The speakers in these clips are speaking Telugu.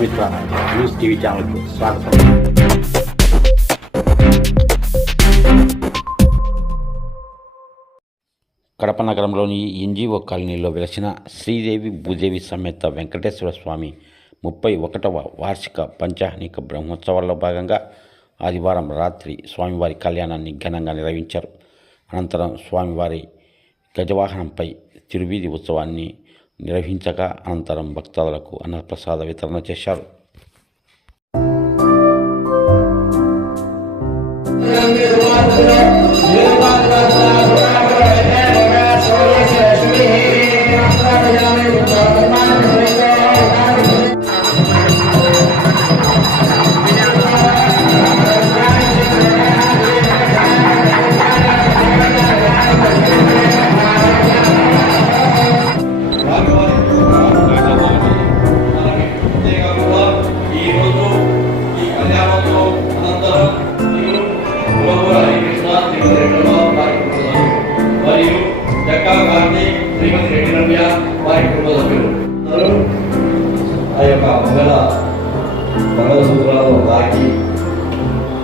ప్రజామిత్ర న్యూస్ టీవీ ఛానల్కు స్వాగతం. కడప నగరంలోని ఎన్జిఓ కాలనీలో వెలసిన శ్రీదేవి భూదేవి సమేత వెంకటేశ్వర స్వామి 31వ వార్షిక పంచాహ్నిక బ్రహ్మోత్సవాల్లో భాగంగా ఆదివారం రాత్రి స్వామివారి కళ్యాణాన్ని ఘనంగా నిర్వహించారు. అనంతరం స్వామివారి గజవాహనంపై తిరువీధి ఉత్సవాన్ని నిర్వహించగా అనంతరం భక్తాదులకు అన్నప్రసాద వితరణ చేశారు. ఆ యొక్క మంగళసూత్రాలను తాకి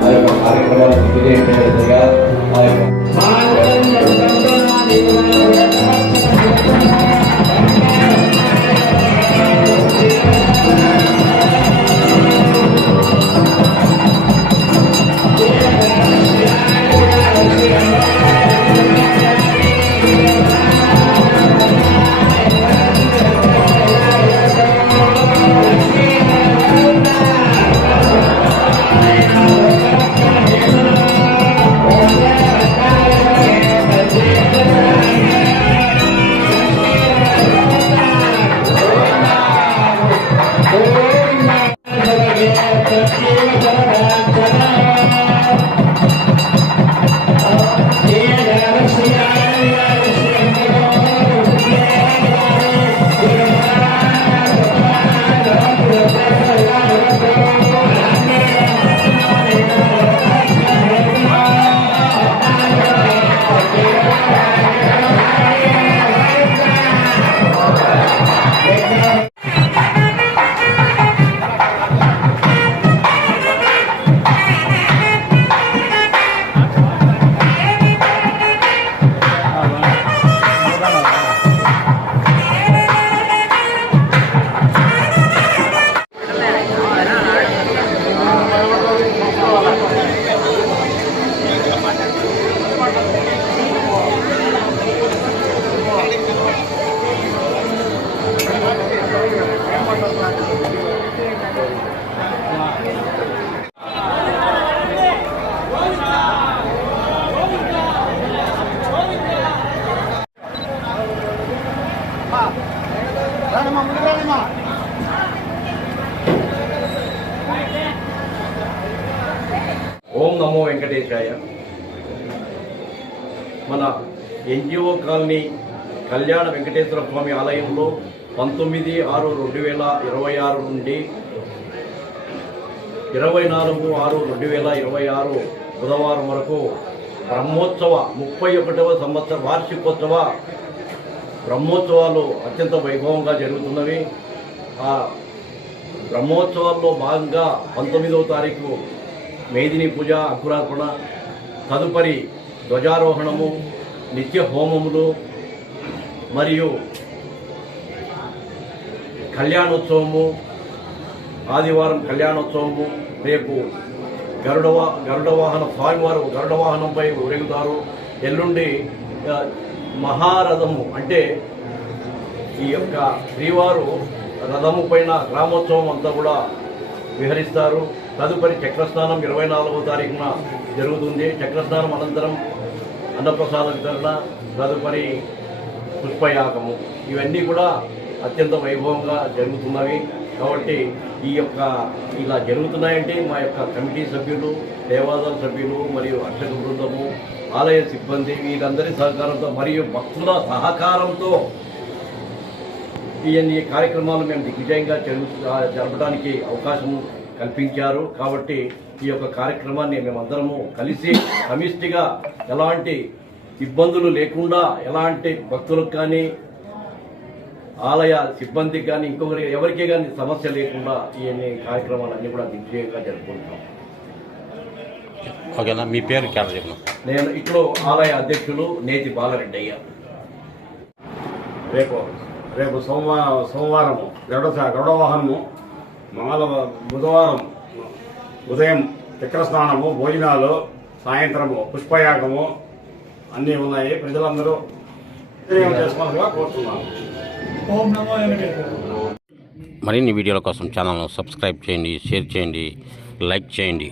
ఆ యొక్క కార్యక్రమాన్ని విజయవంతంగా ఆ యొక్క ఓం నమో వెంకటేశాయ. మన ఎన్జిఓ కాలనీ కళ్యాణ వెంకటేశ్వర స్వామి ఆలయంలో 19/6/2026 నుండి 24/6/2026 బుధవారం వరకు బ్రహ్మోత్సవ 31వ సంవత్సర వార్షికోత్సవ బ్రహ్మోత్సవాలు అత్యంత వైభవంగా జరుగుతున్నవి. ఆ బ్రహ్మోత్సవాల్లో భాగంగా 19వ తారీఖు మేదిని పూజ, అంకురార్పణ, తదుపరి ధ్వజారోహణము, నిత్య హోమములు మరియు కళ్యాణోత్సవము, ఆదివారం కళ్యాణోత్సవము, రేపు గరుడ వాహన స్వామివారు గరుడ వాహనంపై ఊరేగుతారు. ఎల్లుండి మహారథము అంటే ఈ యొక్క శ్రీవారు రథము పైన గ్రామోత్సవం అంతా కూడా విహరిస్తారు. తదుపరి చక్రస్నానం 24వ తారీఖున జరుగుతుంది. చక్రస్నానం అనంతరం అన్నప్రసాద వితరణ, తదుపరి పుష్పయాగము, ఇవన్నీ కూడా అత్యంత వైభవంగా జరుగుతున్నవి. కాబట్టి ఈ యొక్క ఇలా జరుగుతున్నాయంటే మా యొక్క కమిటీ సభ్యులు, దేవాదాయ సభ్యులు మరియు అర్చక బృందము, ఆలయ సిబ్బంది వీరందరి సహకారంతో మరియు భక్తుల సహకారంతో ఈ కార్యక్రమాలు మేము దిగ్విజయంగా జరపడానికి అవకాశం కల్పించారు. కాబట్టి ఈ యొక్క కార్యక్రమాన్ని మేమందరము కలిసి సమిష్టిగా ఎలాంటి ఇబ్బందులు లేకుండా, ఎలాంటి భక్తులకు కానీ ఆలయ సిబ్బందికి కానీ ఇంకొకరి ఎవరికి కానీ సమస్య లేకుండా ఈ కార్యక్రమాలన్నీ కూడా దిగ్విజయంగా జరుపుకుంటాం. ఓకేనా, మీ పేరు క్యాడ చెప్పిన. నేను ఇట్లో ఆలయ అధ్యక్షులు నేతి బాలరెడ్డి అయ్యా. రేపు సోమవారం గరుడ వాహనము, బుధవారం ఉదయం చక్రస్నానము, భోజనాలు, సాయంత్రము పుష్పయాగము అన్నీ ఉన్నాయి. ప్రజలందరూ చేసుకోవాలని కోరుతున్నాను. మరిన్ని వీడియోల కోసం ఛానల్ను సబ్స్క్రైబ్ చేయండి, షేర్ చేయండి, లైక్ చేయండి.